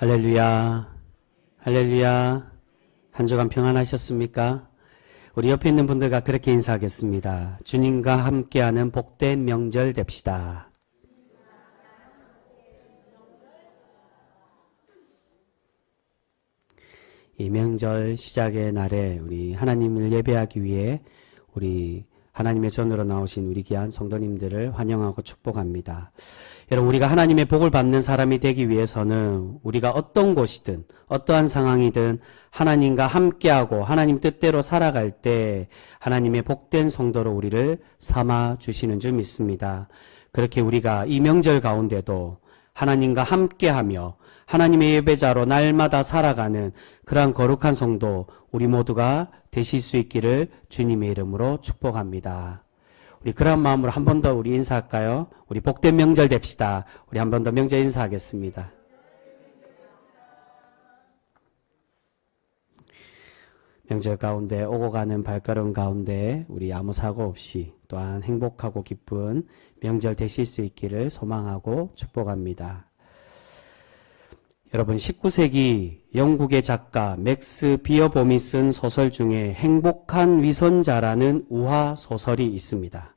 할렐루야, 할렐루야. 한 주간 평안하셨습니까? 우리 옆에 있는 분들과 그렇게 인사하겠습니다. 주님과 함께하는 복된 명절 됩시다. 이 명절 시작의 날에 우리 하나님을 예배하기 위해 우리 하나님의 전으로 나오신 우리 귀한 성도님들을 환영하고 축복합니다. 여러분, 우리가 하나님의 복을 받는 사람이 되기 위해서는 우리가 어떤 곳이든 어떠한 상황이든 하나님과 함께하고 하나님 뜻대로 살아갈 때 하나님의 복된 성도로 우리를 삼아 주시는 줄 믿습니다. 그렇게 우리가 이 명절 가운데도 하나님과 함께하며 하나님의 예배자로 날마다 살아가는 그러한 거룩한 성도 우리 모두가 되실 수 있기를 주님의 이름으로 축복합니다. 우리 그런 마음으로 한 번 더 우리 인사할까요? 우리 복된 명절 됩시다. 우리 한 번 더 명절 인사하겠습니다. 명절 가운데 오고 가는 발걸음 가운데 우리 아무 사고 없이 또한 행복하고 기쁜 명절 되실 수 있기를 소망하고 축복합니다. 여러분, 19세기 영국의 작가 맥스 비어봄이 쓴 소설 중에 행복한 위선자라는 우화 소설이 있습니다.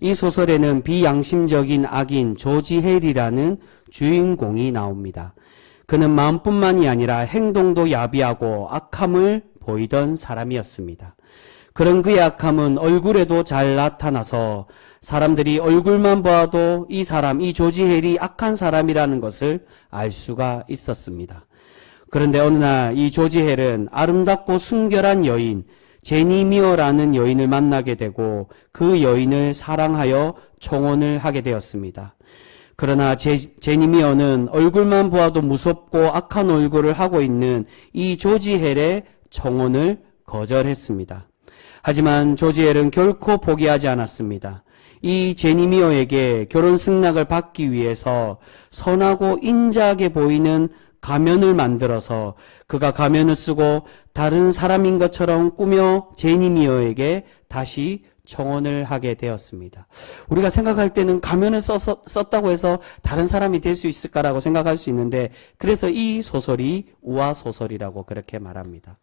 이 소설에는 비양심적인 악인 조지 헬이라는 주인공이 나옵니다. 그는 마음뿐만이 아니라 행동도 야비하고 악함을 보이던 사람이었습니다. 그런 그의 악함은 얼굴에도 잘 나타나서 사람들이 얼굴만 보아도 이 사람, 이 조지 헬이 악한 사람이라는 것을 알 수가 있었습니다. 그런데 어느 날 이 조지 헬은 아름답고 순결한 여인 제니 미어라는 여인을 만나게 되고 그 여인을 사랑하여 청혼을 하게 되었습니다. 그러나 제니 미어는 얼굴만 보아도 무섭고 악한 얼굴을 하고 있는 이 조지 헬의 청혼을 거절했습니다. 하지만 조지 헬은 결코 포기하지 않았습니다. 이 제니 미어에게 결혼 승낙을 받기 위해서 선하고 인자하게 보이는 가면을 만들어서 그가 가면을 쓰고 다른 사람인 것처럼 꾸며 제니 미어에게 다시 청혼을 하게 되었습니다. 우리가 생각할 때는 가면을 썼다고 해서 다른 사람이 될 수 있을까라고 생각할 수 있는데, 그래서 이 소설이 우화 소설이라고 그렇게 말합니다.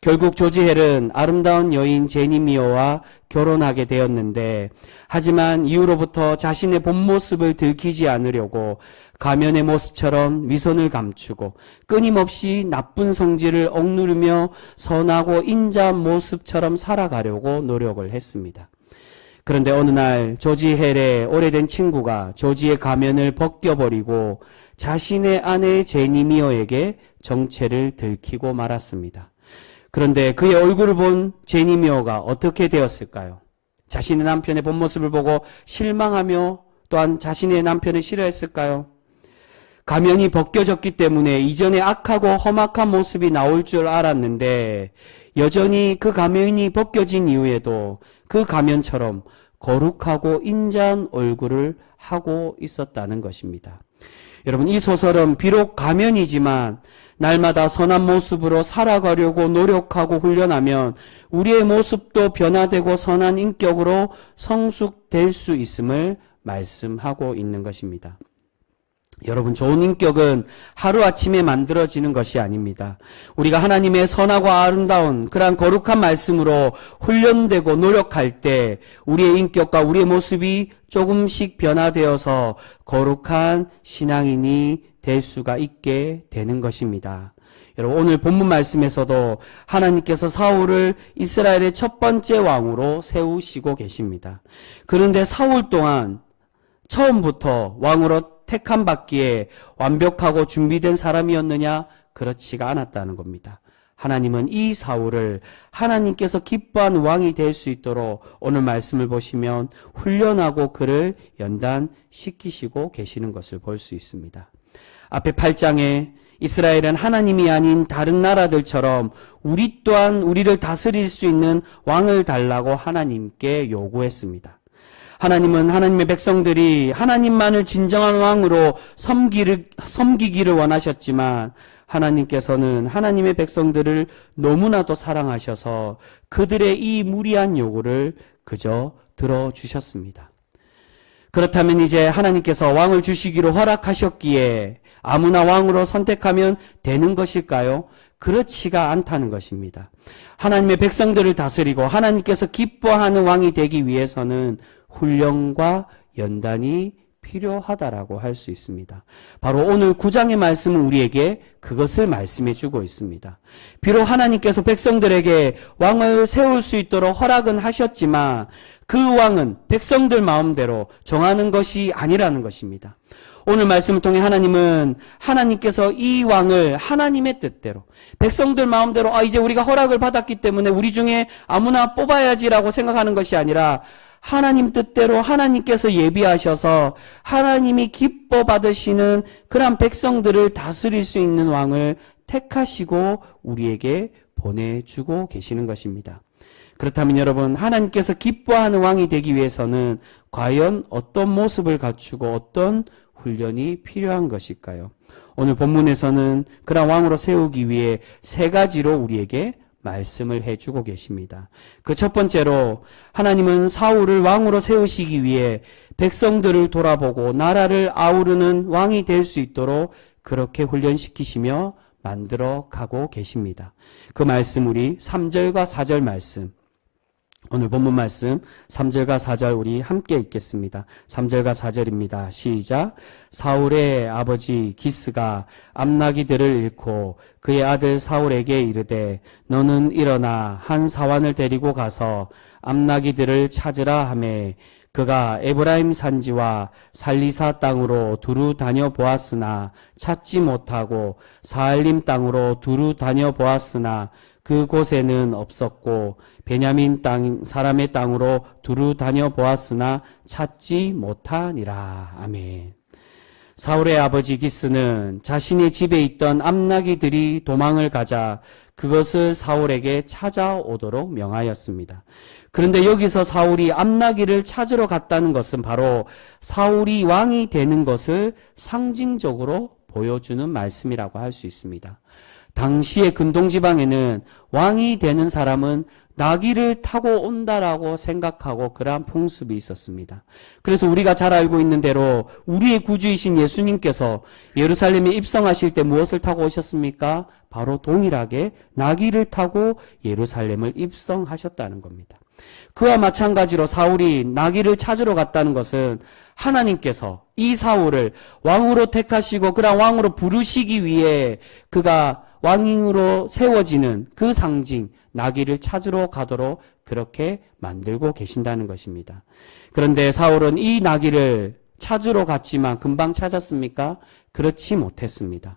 결국 조지 헬은 아름다운 여인 제니 미어와 결혼하게 되었는데, 하지만 이후로부터 자신의 본 모습을 들키지 않으려고 가면의 모습처럼 위선을 감추고 끊임없이 나쁜 성질을 억누르며 선하고 인자한 모습처럼 살아가려고 노력을 했습니다. 그런데 어느 날 조지 헬의 오래된 친구가 조지의 가면을 벗겨버리고 자신의 아내 제니 미어에게 정체를 들키고 말았습니다. 그런데 그의 얼굴을 본 제니 미어가 어떻게 되었을까요? 자신의 남편의 본 모습을 보고 실망하며 또한 자신의 남편을 싫어했을까요? 가면이 벗겨졌기 때문에 이전의 악하고 험악한 모습이 나올 줄 알았는데 여전히 그 가면이 벗겨진 이후에도 그 가면처럼 거룩하고 인자한 얼굴을 하고 있었다는 것입니다. 여러분, 이 소설은 비록 가면이지만 날마다 선한 모습으로 살아가려고 노력하고 훈련하면 우리의 모습도 변화되고 선한 인격으로 성숙될 수 있음을 말씀하고 있는 것입니다. 여러분, 좋은 인격은 하루아침에 만들어지는 것이 아닙니다. 우리가 하나님의 선하고 아름다운 그러한 거룩한 말씀으로 훈련되고 노력할 때 우리의 인격과 우리의 모습이 조금씩 변화되어서 거룩한 신앙인이 될 수가 있게 되는 것입니다. 여러분, 오늘 본문 말씀에서도 하나님께서 사울을 이스라엘의 첫 번째 왕으로 세우시고 계십니다. 그런데 사울 또한 처음부터 왕으로 택함 받기에 완벽하고 준비된 사람이었느냐? 그렇지가 않았다는 겁니다. 하나님은 이 사울을 하나님께서 기뻐한 왕이 될 수 있도록 오늘 말씀을 보시면 훈련하고 그를 연단시키시고 계시는 것을 볼 수 있습니다. 앞에 8장에 이스라엘은 하나님이 아닌 다른 나라들처럼 우리 또한 우리를 다스릴 수 있는 왕을 달라고 하나님께 요구했습니다. 하나님은 하나님의 백성들이 하나님만을 진정한 왕으로 섬기기를 원하셨지만 하나님께서는 하나님의 백성들을 너무나도 사랑하셔서 그들의 이 무리한 요구를 그저 들어주셨습니다. 그렇다면 이제 하나님께서 왕을 주시기로 허락하셨기에 아무나 왕으로 선택하면 되는 것일까요? 그렇지가 않다는 것입니다. 하나님의 백성들을 다스리고 하나님께서 기뻐하는 왕이 되기 위해서는 훈련과 연단이 필요하다라고 할 수 있습니다. 바로 오늘 9장의 말씀은 우리에게 그것을 말씀해 주고 있습니다. 비록 하나님께서 백성들에게 왕을 세울 수 있도록 허락은 하셨지만 그 왕은 백성들 마음대로 정하는 것이 아니라는 것입니다. 오늘 말씀을 통해 하나님은 하나님께서 이 왕을 하나님의 뜻대로 백성들 마음대로 이제 우리가 허락을 받았기 때문에 우리 중에 아무나 뽑아야지라고 생각하는 것이 아니라 하나님 뜻대로 하나님께서 예비하셔서 하나님이 기뻐 받으시는 그런 백성들을 다스릴 수 있는 왕을 택하시고 우리에게 보내주고 계시는 것입니다. 그렇다면 여러분, 하나님께서 기뻐하는 왕이 되기 위해서는 과연 어떤 모습을 갖추고 어떤 훈련이 필요한 것일까요? 오늘 본문에서는 그런 왕으로 세우기 위해 세 가지로 우리에게 말씀을 해주고 계십니다. 그 첫 번째로 하나님은 사울을 왕으로 세우시기 위해 백성들을 돌아보고 나라를 아우르는 왕이 될 수 있도록 그렇게 훈련시키시며 만들어 가고 계십니다. 그 말씀 우리 3절과 4절 말씀, 오늘 본문 말씀 3절과 4절 우리 함께 읽겠습니다. 3절과 4절입니다. 시작. 사울의 아버지 기스가 암나기들을 잃고 그의 아들 사울에게 이르되 너는 일어나 한 사환을 데리고 가서 암나기들을 찾으라 하매 그가 에브라임 산지와 살리사 땅으로 두루 다녀보았으나 찾지 못하고 사알림 땅으로 두루 다녀보았으나 그곳에는 없었고 베냐민 땅 사람의 땅으로 두루 다녀보았으나 찾지 못하니라. 아멘. 사울의 아버지 기스는 자신의 집에 있던 암나기들이 도망을 가자 그것을 사울에게 찾아오도록 명하였습니다. 그런데 여기서 사울이 암나기를 찾으러 갔다는 것은 바로 사울이 왕이 되는 것을 상징적으로 보여주는 말씀이라고 할 수 있습니다. 당시의 근동지방에는 왕이 되는 사람은 나귀를 타고 온다라고 생각하고 그러한 풍습이 있었습니다. 그래서 우리가 잘 알고 있는 대로 우리의 구주이신 예수님께서 예루살렘에 입성하실 때 무엇을 타고 오셨습니까? 바로 동일하게 나귀를 타고 예루살렘을 입성하셨다는 겁니다. 그와 마찬가지로 사울이 나귀를 찾으러 갔다는 것은 하나님께서 이 사울을 왕으로 택하시고 그런 왕으로 부르시기 위해 그가 왕으로 세워지는 그 상징 나귀를 찾으러 가도록 그렇게 만들고 계신다는 것입니다. 그런데 사울은 이 나귀를 찾으러 갔지만 금방 찾았습니까? 그렇지 못했습니다.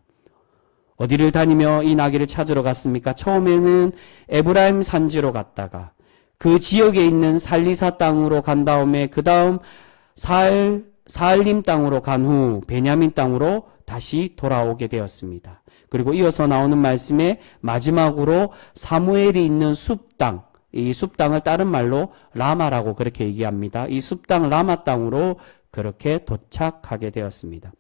어디를 다니며 이 나귀를 찾으러 갔습니까? 처음에는 에브라임 산지로 갔다가 그 지역에 있는 살리사 땅으로 간 다음에 그 다음 사알림 땅으로 간 후 베냐민 땅으로 다시 돌아오게 되었습니다. 그리고 이어서 나오는 말씀에 마지막으로 사무엘이 있는 숲땅, 이 숲땅을 다른 말로 라마라고 그렇게 얘기합니다. 이 숲땅 라마 땅으로 그렇게 도착하게 되었습니다.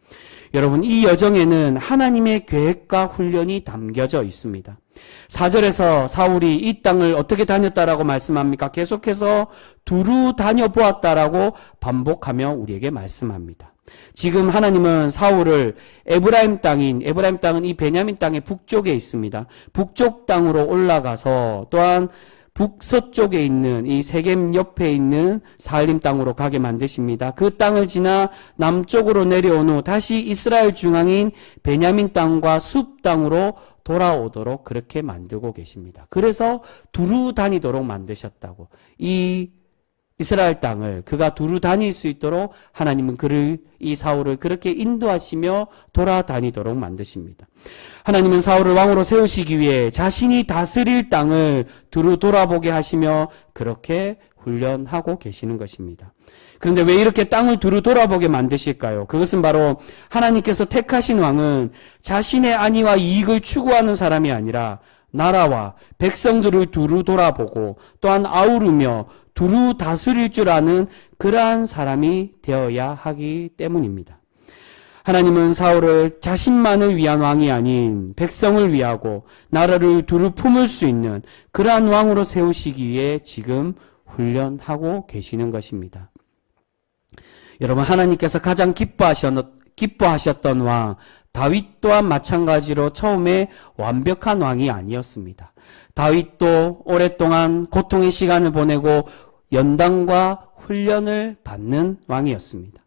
여러분, 이 여정에는 하나님의 계획과 훈련이 담겨져 있습니다. 4절에서 사울이 이 땅을 어떻게 다녔다라고 말씀합니까? 계속해서 두루 다녀보았다라고 반복하며 우리에게 말씀합니다. 지금 하나님은 사울을 에브라임 땅은 이 베냐민 땅의 북쪽에 있습니다. 북쪽 땅으로 올라가서 또한 북서쪽에 있는 이 세겜 옆에 있는 사알림 땅으로 가게 만드십니다. 그 땅을 지나 남쪽으로 내려온 후 다시 이스라엘 중앙인 베냐민 땅과 숲 땅으로 돌아오도록 그렇게 만들고 계십니다. 그래서 두루 다니도록 만드셨다고. 이 이스라엘 땅을 그가 두루 다닐 수 있도록 하나님은 이 사울을 그렇게 인도하시며 돌아다니도록 만드십니다. 하나님은 사울을 왕으로 세우시기 위해 자신이 다스릴 땅을 두루 돌아보게 하시며 그렇게 훈련하고 계시는 것입니다. 그런데 왜 이렇게 땅을 두루 돌아보게 만드실까요? 그것은 바로 하나님께서 택하신 왕은 자신의 안위와 이익을 추구하는 사람이 아니라 나라와 백성들을 두루 돌아보고 또한 아우르며 두루 다스릴 줄 아는 그러한 사람이 되어야 하기 때문입니다. 하나님은 사울을 자신만을 위한 왕이 아닌 백성을 위하고 나라를 두루 품을 수 있는 그러한 왕으로 세우시기 위해 지금 훈련하고 계시는 것입니다. 여러분, 하나님께서 가장 기뻐하셨던 왕 다윗 또한 마찬가지로 처음에 완벽한 왕이 아니었습니다. 다윗도 오랫동안 고통의 시간을 보내고 연단과 훈련을 받는 왕이었습니다.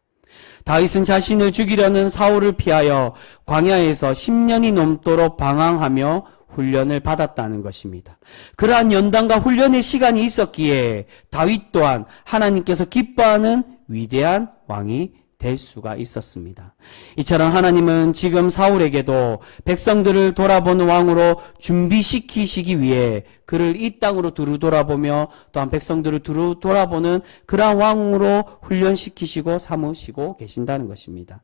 다윗은 자신을 죽이려는 사울을 피하여 광야에서 10년이 넘도록 방황하며 훈련을 받았다는 것입니다. 그러한 연단과 훈련의 시간이 있었기에 다윗 또한 하나님께서 기뻐하는 위대한 왕이 될 수가 있었습니다. 이처럼 하나님은 지금 사울에게도 백성들을 돌아보는 왕으로 준비시키시기 위해 그를 이 땅으로 두루 돌아보며 또한 백성들을 두루 돌아보는 그러한 왕으로 훈련시키시고 삼으시고 계신다는 것입니다.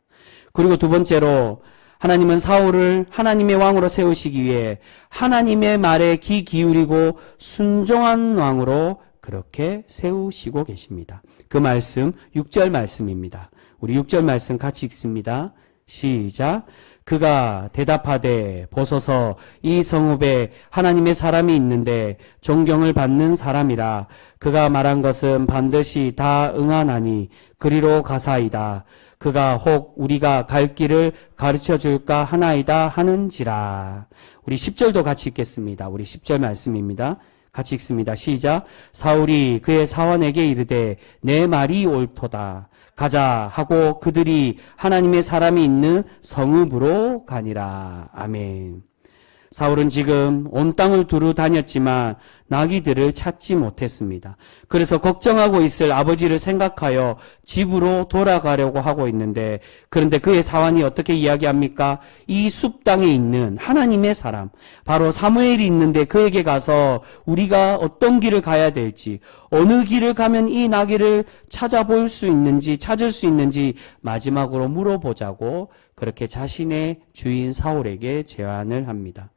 그리고 두 번째로 하나님은 사울을 하나님의 왕으로 세우시기 위해 하나님의 말에 귀 기울이고 순종한 왕으로 그렇게 세우시고 계십니다. 그 말씀 6절 말씀입니다. 우리 6절 말씀 같이 읽습니다. 시작. 그가 대답하되 보소서 이 성읍에 하나님의 사람이 있는데 존경을 받는 사람이라. 그가 말한 것은 반드시 다 응하나니 그리로 가사이다. 그가 혹 우리가 갈 길을 가르쳐 줄까 하나이다 하는지라. 우리 10절도 같이 읽겠습니다. 우리 10절 말씀입니다. 같이 읽습니다. 시작. 사울이 그의 사원에게 이르되 내 말이 옳도다. 가자 하고 그들이 하나님의 사람이 있는 성읍으로 가니라. 아멘. 사울은 지금 온 땅을 두루 다녔지만 나귀들을 찾지 못했습니다. 그래서 걱정하고 있을 아버지를 생각하여 집으로 돌아가려고 하고 있는데, 그런데 그의 사환이 어떻게 이야기합니까? 이 숲 땅에 있는 하나님의 사람, 바로 사무엘이 있는데 그에게 가서 우리가 어떤 길을 가야 될지, 어느 길을 가면 이 나귀를 찾을 수 있는지 마지막으로 물어보자고 그렇게 자신의 주인 사울에게 제안을 합니다.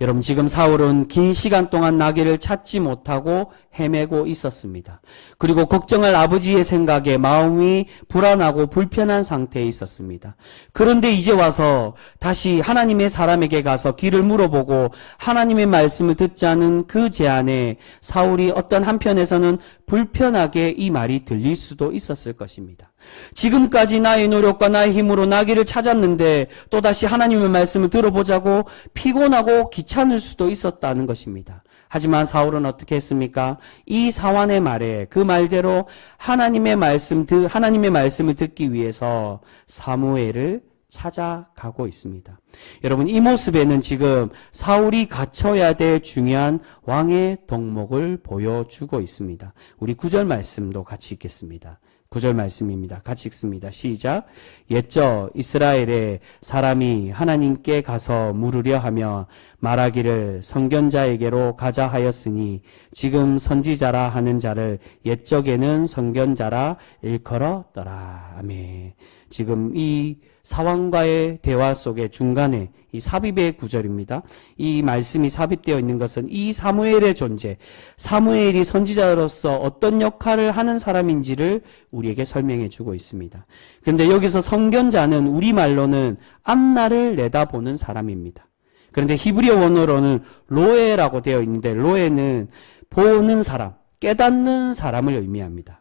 여러분, 지금 사울은 긴 시간 동안 나귀를 찾지 못하고 헤매고 있었습니다. 그리고 걱정할 아버지의 생각에 마음이 불안하고 불편한 상태에 있었습니다. 그런데 이제 와서 다시 하나님의 사람에게 가서 길을 물어보고 하나님의 말씀을 듣자는 그 제안에 사울이 어떤 한편에서는 불편하게 이 말이 들릴 수도 있었을 것입니다. 지금까지 나의 노력과 나의 힘으로 나귀를 찾았는데 또다시 하나님의 말씀을 들어보자고 피곤하고 귀찮을 수도 있었다는 것입니다. 하지만 사울은 어떻게 했습니까? 이 사환의 말에 그 말대로 하나님의 말씀을 듣기 위해서 사무엘을 찾아가고 있습니다. 여러분, 이 모습에는 지금 사울이 갖춰야 될 중요한 왕의 덕목을 보여주고 있습니다. 우리 9절 말씀도 같이 읽겠습니다. 9절 말씀입니다. 같이 읽습니다. 시작. 옛적 이스라엘의 사람이 하나님께 가서 물으려 하며 말하기를 선견자에게로 가자 하였으니 지금 선지자라 하는 자를 옛적에는 선견자라 일컬었더라. 아멘. 지금 이 사왕과의 대화 속에 중간에 이 삽입의 구절입니다. 이 말씀이 삽입되어 있는 것은 이 사무엘의 존재, 사무엘이 선지자로서 어떤 역할을 하는 사람인지를 우리에게 설명해 주고 있습니다. 그런데 여기서 선견자는 우리말로는 앞날을 내다보는 사람입니다. 그런데 히브리어 원어로는 로에라고 되어 있는데 로에는 보는 사람, 깨닫는 사람을 의미합니다.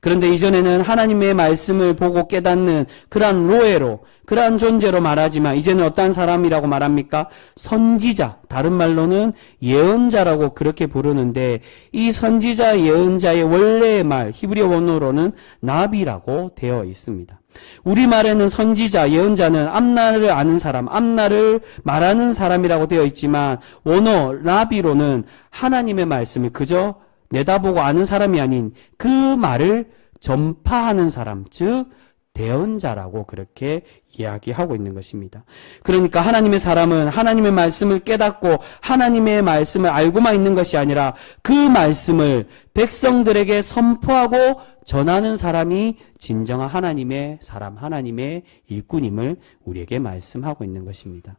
그런데 이전에는 하나님의 말씀을 보고 깨닫는 그러한 로에로, 그러한 존재로 말하지만 이제는 어떤 사람이라고 말합니까? 선지자, 다른 말로는 예언자라고 그렇게 부르는데 이 선지자, 예언자의 원래의 말, 히브리어 원어로는 나비라고 되어 있습니다. 우리말에는 선지자, 예언자는 앞날을 아는 사람, 앞날을 말하는 사람이라고 되어 있지만 원어 나비로는 하나님의 말씀을 그저 내다보고 아는 사람이 아닌 그 말을 전파하는 사람, 즉 대언자라고 그렇게 이야기하고 있는 것입니다. 그러니까 하나님의 사람은 하나님의 말씀을 깨닫고 하나님의 말씀을 알고만 있는 것이 아니라 그 말씀을 백성들에게 선포하고 전하는 사람이 진정한 하나님의 사람, 하나님의 일꾼임을 우리에게 말씀하고 있는 것입니다.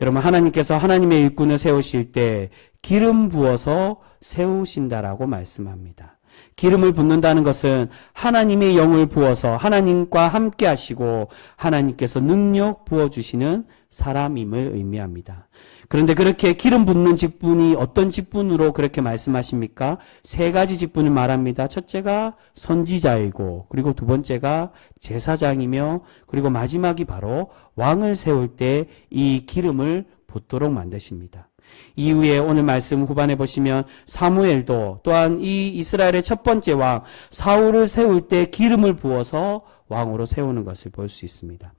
여러분, 하나님께서 하나님의 일꾼을 세우실 때 기름 부어서 세우신다라고 말씀합니다. 기름을 붓는다는 것은 하나님의 영을 부어서 하나님과 함께 하시고 하나님께서 능력 부어주시는 사람임을 의미합니다. 그런데 그렇게 기름 붓는 직분이 어떤 직분으로 그렇게 말씀하십니까? 세 가지 직분을 말합니다. 첫째가 선지자이고, 그리고 두 번째가 제사장이며, 그리고 마지막이 바로 왕을 세울 때 이 기름을 붓도록 만드십니다. 이후에 오늘 말씀 후반에 보시면 사무엘도 또한 이 이스라엘의 첫 번째 왕 사울을 세울 때 기름을 부어서 왕으로 세우는 것을 볼 수 있습니다.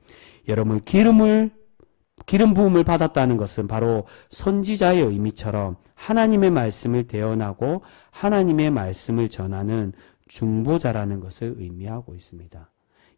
여러분, 기름 부음을 받았다는 것은 바로 선지자의 의미처럼 하나님의 말씀을 대언하고 하나님의 말씀을 전하는 중보자라는 것을 의미하고 있습니다.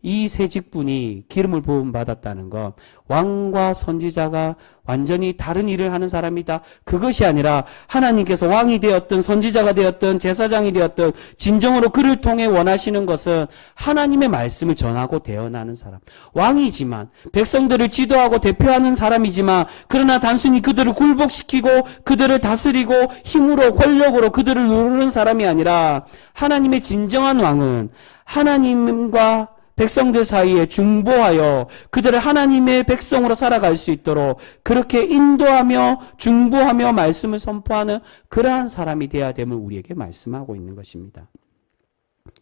이 세 직분이 기름을 부음 받았다는 것, 왕과 선지자가 완전히 다른 일을 하는 사람이다. 그것이 아니라 하나님께서 왕이 되었든 선지자가 되었든 제사장이 되었든 진정으로 그를 통해 원하시는 것은 하나님의 말씀을 전하고 대언하는 사람. 왕이지만 백성들을 지도하고 대표하는 사람이지만 그러나 단순히 그들을 굴복시키고 그들을 다스리고 힘으로 권력으로 그들을 누르는 사람이 아니라 하나님의 진정한 왕은 하나님과 백성들 사이에 중보하여 그들을 하나님의 백성으로 살아갈 수 있도록 그렇게 인도하며 중보하며 말씀을 선포하는 그러한 사람이 되어야 됨을 우리에게 말씀하고 있는 것입니다.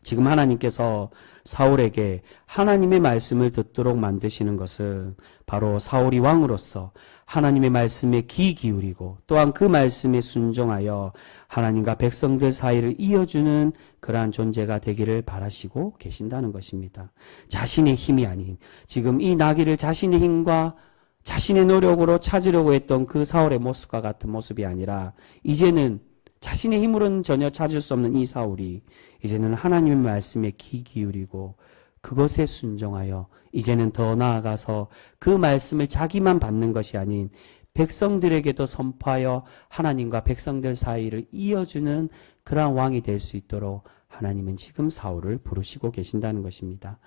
지금 하나님께서 사울에게 하나님의 말씀을 듣도록 만드시는 것은 바로 사울이 왕으로서 하나님의 말씀에 귀 기울이고 또한 그 말씀에 순종하여 하나님과 백성들 사이를 이어주는 그러한 존재가 되기를 바라시고 계신다는 것입니다. 자신의 힘이 아닌 지금 이 나귀를 자신의 힘과 자신의 노력으로 찾으려고 했던 그 사울의 모습과 같은 모습이 아니라 이제는 자신의 힘으로는 전혀 찾을 수 없는 이 사울이 이제는 하나님의 말씀에 귀 기울이고 그것에 순종하여 이제는 더 나아가서 그 말씀을 자기만 받는 것이 아닌 백성들에게도 선포하여 하나님과 백성들 사이를 이어주는 그러한 왕이 될 수 있도록 하나님은 지금 사울을 부르시고 계신다는 것입니다.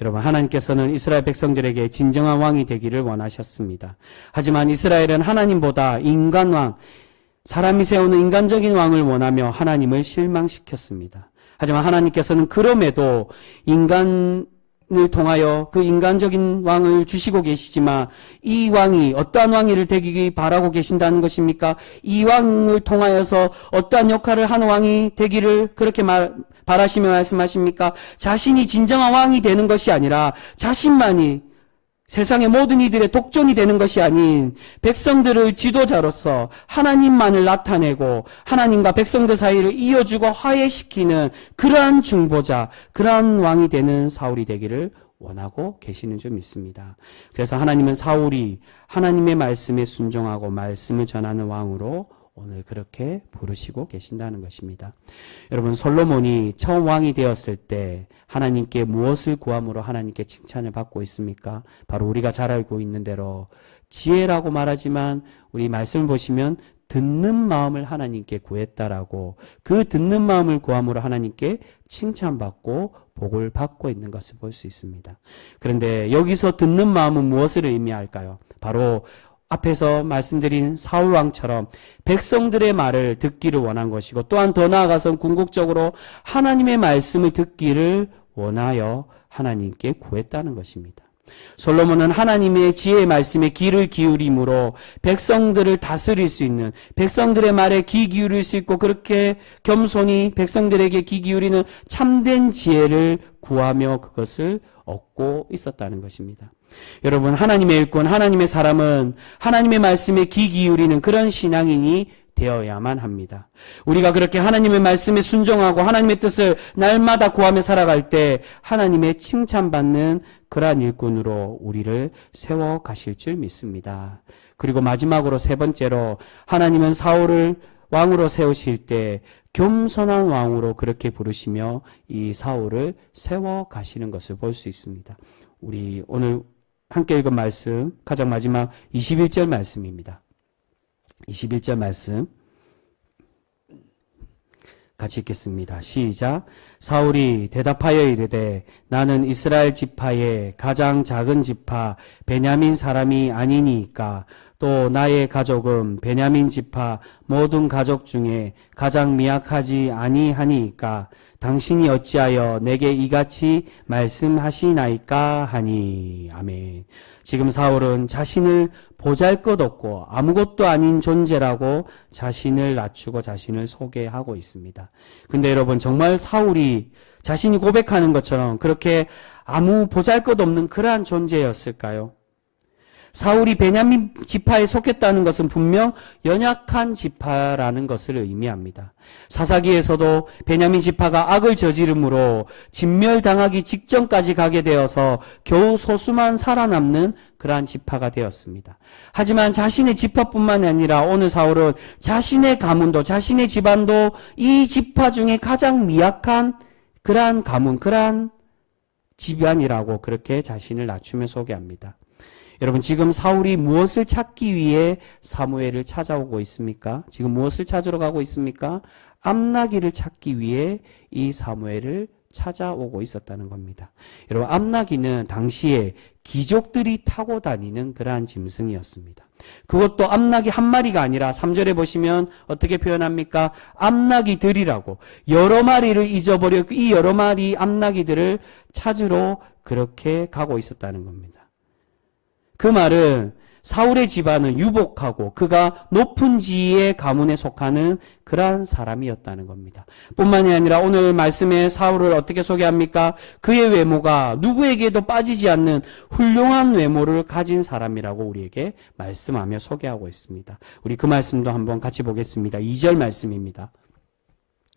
여러분, 하나님께서는 이스라엘 백성들에게 진정한 왕이 되기를 원하셨습니다. 하지만 이스라엘은 하나님보다 인간왕, 사람이 세우는 인간적인 왕을 원하며 하나님을 실망시켰습니다. 하지만 하나님께서는 그럼에도 인간을 통하여 그 인간적인 왕을 주시고 계시지만 이 왕이 어떠한 왕이 되기 바라고 계신다는 것입니까? 이 왕을 통하여서 어떠한 역할을 하는 왕이 되기를 그렇게 바라시며 말씀하십니까? 자신이 진정한 왕이 되는 것이 아니라 자신만이 세상의 모든 이들의 독존이 되는 것이 아닌 백성들을 지도자로서 하나님만을 나타내고 하나님과 백성들 사이를 이어주고 화해시키는 그러한 중보자, 그러한 왕이 되는 사울이 되기를 원하고 계시는 줄 믿습니다. 그래서 하나님은 사울이 하나님의 말씀에 순종하고 말씀을 전하는 왕으로 오늘 그렇게 부르시고 계신다는 것입니다. 여러분, 솔로몬이 처음 왕이 되었을 때 하나님께 무엇을 구함으로 하나님께 칭찬을 받고 있습니까? 바로 우리가 잘 알고 있는 대로 지혜라고 말하지만 우리 말씀을 보시면 듣는 마음을 하나님께 구했다라고, 그 듣는 마음을 구함으로 하나님께 칭찬받고 복을 받고 있는 것을 볼 수 있습니다. 그런데 여기서 듣는 마음은 무엇을 의미할까요? 바로 앞에서 말씀드린 사울 왕처럼 백성들의 말을 듣기를 원한 것이고 또한 더 나아가서 궁극적으로 하나님의 말씀을 듣기를 원하여 하나님께 구했다는 것입니다. 솔로몬은 하나님의 지혜의 말씀에 귀를 기울임으로 백성들을 다스릴 수 있는, 백성들의 말에 귀 기울일 수 있고 그렇게 겸손히 백성들에게 귀 기울이는 참된 지혜를 구하며 그것을 얻고 있었다는 것입니다. 여러분, 하나님의 일꾼, 하나님의 사람은 하나님의 말씀에 귀 기울이는 그런 신앙인이 되어야만 합니다. 우리가 그렇게 하나님의 말씀에 순종하고 하나님의 뜻을 날마다 구하며 살아갈 때 하나님의 칭찬받는 그러한 일꾼으로 우리를 세워 가실 줄 믿습니다. 그리고 마지막으로 세 번째로 하나님은 사울을 왕으로 세우실 때 겸손한 왕으로 그렇게 부르시며 이 사울을 세워 가시는 것을 볼 수 있습니다. 우리 오늘 함께 읽은 말씀, 가장 마지막 21절 말씀입니다. 21절 말씀 같이 읽겠습니다. 시작. 사울이 대답하여 이르되 나는 이스라엘 지파의 가장 작은 지파 베냐민 사람이 아니니까 또 나의 가족은 베냐민 지파 모든 가족 중에 가장 미약하지 아니하니까 당신이 어찌하여 내게 이같이 말씀하시나이까 하니. 아멘. 지금 사울은 자신을 보잘것없고 아무것도 아닌 존재라고 자신을 낮추고 자신을 소개하고 있습니다. 근데 여러분, 정말 사울이 자신이 고백하는 것처럼 그렇게 아무 보잘것없는 그러한 존재였을까요? 사울이 베냐민 지파에 속했다는 것은 분명 연약한 지파라는 것을 의미합니다. 사사기에서도 베냐민 지파가 악을 저지름으로 진멸당하기 직전까지 가게 되어서 겨우 소수만 살아남는 그러한 지파가 되었습니다. 하지만 자신의 지파뿐만 아니라 오늘 사울은 자신의 가문도 자신의 집안도 이 지파 중에 가장 미약한 그러한 가문, 그러한 집안이라고 그렇게 자신을 낮추며 소개합니다. 여러분, 지금 사울이 무엇을 찾기 위해 사무엘을 찾아오고 있습니까? 지금 무엇을 찾으러 가고 있습니까? 암나기를 찾기 위해 이 사무엘을 찾아오고 있었다는 겁니다. 여러분, 암나기는 당시에 귀족들이 타고 다니는 그러한 짐승이었습니다. 그것도 암나기 한 마리가 아니라 3절에 보시면 어떻게 표현합니까? 암나기들이라고 여러 마리를 잊어버려 이 여러 마리 암나기들을 찾으러 그렇게 가고 있었다는 겁니다. 그 말은 사울의 집안은 유복하고 그가 높은 지위의 가문에 속하는 그러한 사람이었다는 겁니다. 뿐만이 아니라 오늘 말씀에 사울을 어떻게 소개합니까? 그의 외모가 누구에게도 빠지지 않는 훌륭한 외모를 가진 사람이라고 우리에게 말씀하며 소개하고 있습니다. 우리 그 말씀도 한번 같이 보겠습니다. 2절 말씀입니다.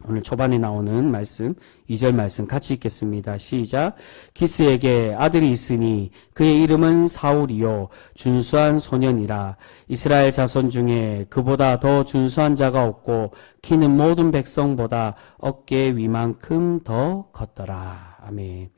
오늘 초반에 나오는 말씀, 2절 말씀 같이 읽겠습니다. 시작. 기스에게 아들이 있으니 그의 이름은 사울이요 준수한 소년이라. 이스라엘 자손 중에 그보다 더 준수한 자가 없고 키는 모든 백성보다 어깨 위만큼 더 컸더라. 아멘.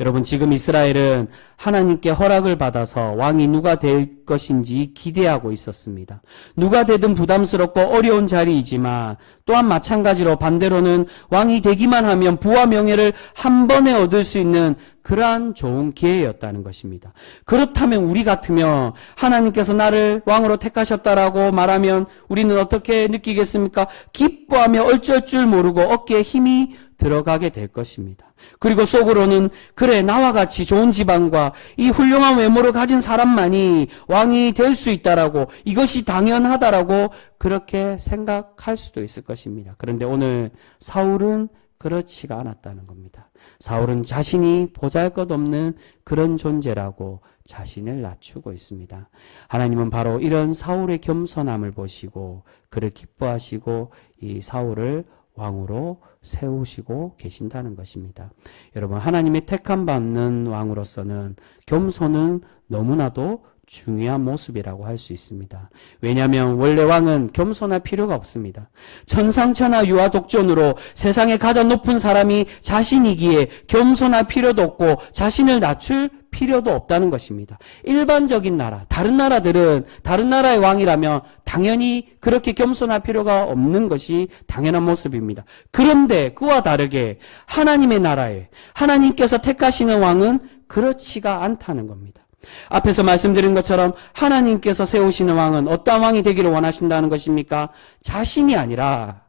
여러분, 지금 이스라엘은 하나님께 허락을 받아서 왕이 누가 될 것인지 기대하고 있었습니다. 누가 되든 부담스럽고 어려운 자리이지만 또한 마찬가지로 반대로는 왕이 되기만 하면 부와 명예를 한 번에 얻을 수 있는 그러한 좋은 기회였다는 것입니다. 그렇다면 우리 같으면 하나님께서 나를 왕으로 택하셨다라고 말하면 우리는 어떻게 느끼겠습니까? 기뻐하며 어쩔 줄 모르고 어깨에 힘이 들어가게 될 것입니다. 그리고 속으로는 그래, 나와 같이 좋은 집안과 이 훌륭한 외모를 가진 사람만이 왕이 될 수 있다라고, 이것이 당연하다라고 그렇게 생각할 수도 있을 것입니다. 그런데 오늘 사울은 그렇지가 않았다는 겁니다. 사울은 자신이 보잘것없는 그런 존재라고 자신을 낮추고 있습니다. 하나님은 바로 이런 사울의 겸손함을 보시고 그를 기뻐하시고 이 사울을 왕으로 세우시고 계신다는 것입니다. 여러분, 하나님의 택함 받는 왕으로서는 겸손은 너무나도 중요한 모습이라고 할 수 있습니다. 왜냐하면 원래 왕은 겸손할 필요가 없습니다. 천상천하 유아 독존으로 세상에 가장 높은 사람이 자신이기에 겸손할 필요도 없고 자신을 낮출 필요도 없다는 것입니다. 일반적인 나라, 다른 나라들은 다른 나라의 왕이라면 당연히 그렇게 겸손할 필요가 없는 것이 당연한 모습입니다. 그런데 그와 다르게 하나님의 나라에 하나님께서 택하시는 왕은 그렇지가 않다는 겁니다. 앞에서 말씀드린 것처럼 하나님께서 세우시는 왕은 어떤 왕이 되기를 원하신다는 것입니까? 자신이 아니라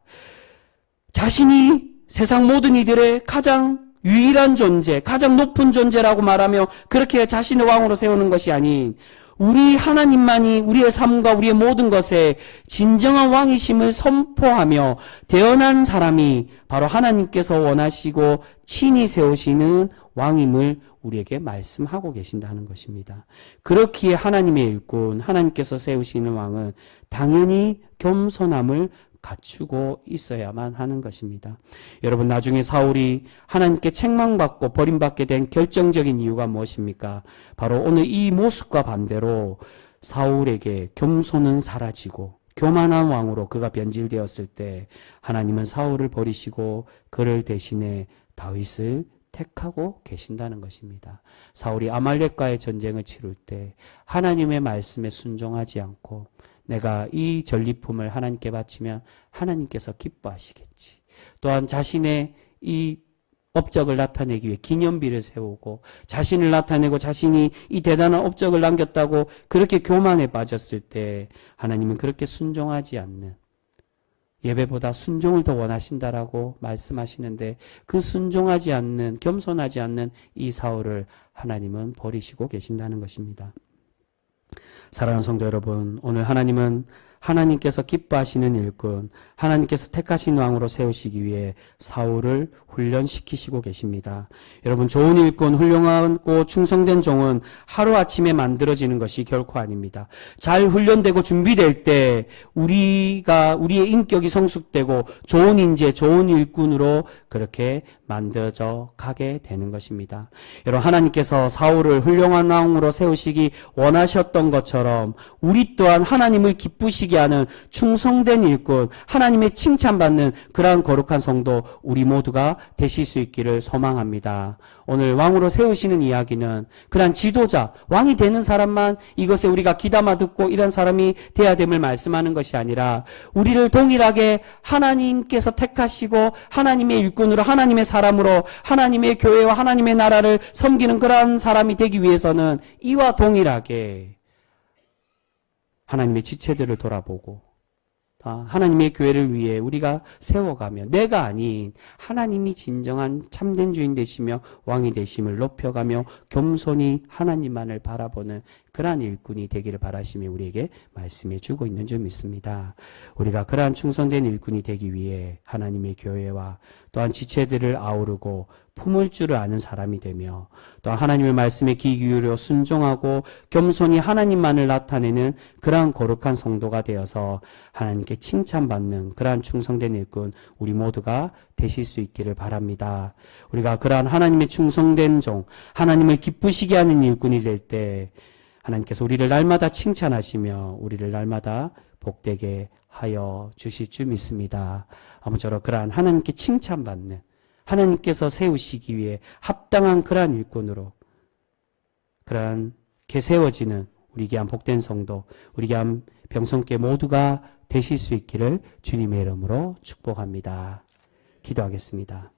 자신이 세상 모든 이들의 가장 유일한 존재, 가장 높은 존재라고 말하며 그렇게 자신을 왕으로 세우는 것이 아닌 우리 하나님만이 우리의 삶과 우리의 모든 것에 진정한 왕이심을 선포하며 태어난 사람이 바로 하나님께서 원하시고 친히 세우시는 왕임을 우리에게 말씀하고 계신다는 것입니다. 그렇기에 하나님의 일꾼, 하나님께서 세우시는 왕은 당연히 겸손함을 갖추고 있어야만 하는 것입니다. 여러분, 나중에 사울이 하나님께 책망받고 버림받게 된 결정적인 이유가 무엇입니까? 바로 오늘 이 모습과 반대로 사울에게 겸손은 사라지고 교만한 왕으로 그가 변질되었을 때 하나님은 사울을 버리시고 그를 대신해 다윗을 택하고 계신다는 것입니다. 사울이 아말렉과의 전쟁을 치룰 때 하나님의 말씀에 순종하지 않고 내가 이 전리품을 하나님께 바치면 하나님께서 기뻐하시겠지. 또한 자신의 이 업적을 나타내기 위해 기념비를 세우고 자신을 나타내고 자신이 이 대단한 업적을 남겼다고 그렇게 교만에 빠졌을 때 하나님은 그렇게 순종하지 않는, 예배보다 순종을 더 원하신다라고 말씀하시는데 그 순종하지 않는, 겸손하지 않는 이 사울을 하나님은 버리시고 계신다는 것입니다. 사랑하는 성도 여러분, 오늘 하나님은 하나님께서 기뻐하시는 일꾼, 하나님께서 택하신 왕으로 세우시기 위해 사울을 훈련시키시고 계십니다. 여러분, 좋은 일꾼, 훌륭하고 충성된 종은 하루아침에 만들어지는 것이 결코 아닙니다. 잘 훈련되고 준비될 때 우리의 인격이 성숙되고 좋은 인재, 좋은 일꾼으로 그렇게 만들어져 가게 되는 것입니다. 여러분, 하나님께서 사울을 훌륭한 왕으로 세우시기 원하셨던 것처럼 우리 또한 하나님을 기쁘시게 하는 충성된 일꾼, 하나님의 칭찬받는 그러한 거룩한 성도 우리 모두가 되실 수 있기를 소망합니다. 오늘 왕으로 세우시는 이야기는 그러한 지도자, 왕이 되는 사람만 이것에 우리가 귀담아 듣고 이런 사람이 돼야 됨을 말씀하는 것이 아니라 우리를 동일하게 하나님께서 택하시고 하나님의 일꾼으로, 하나님의 사람으로 하나님의 교회와 하나님의 나라를 섬기는 그러한 사람이 되기 위해서는 이와 동일하게 하나님의 지체들을 돌아보고 하나님의 교회를 위해 우리가 세워가며 내가 아닌 하나님이 진정한 참된 주인 되시며 왕이 되심을 높여가며 겸손히 하나님만을 바라보는 그러한 일꾼이 되기를 바라시며 우리에게 말씀해 주고 있는 줄 믿습니다. 우리가 그러한 충성된 일꾼이 되기 위해 하나님의 교회와 또한 지체들을 아우르고 품을 줄을 아는 사람이 되며 또한 하나님의 말씀에 귀 기울여 순종하고 겸손히 하나님만을 나타내는 그러한 거룩한 성도가 되어서 하나님께 칭찬받는 그러한 충성된 일꾼 우리 모두가 되실 수 있기를 바랍니다. 우리가 그러한 하나님의 충성된 종, 하나님을 기쁘시게 하는 일꾼이 될 때 하나님께서 우리를 날마다 칭찬하시며 우리를 날마다 복되게 하여 주실 줄 믿습니다. 아무쪼록 그러한 하나님께 칭찬받는, 하나님께서 세우시기 위해 합당한 그러한 일꾼으로 그러한 세워지는 우리 귀한 복된 성도, 우리 귀한 병성께 모두가 되실 수 있기를 주님의 이름으로 축복합니다. 기도하겠습니다.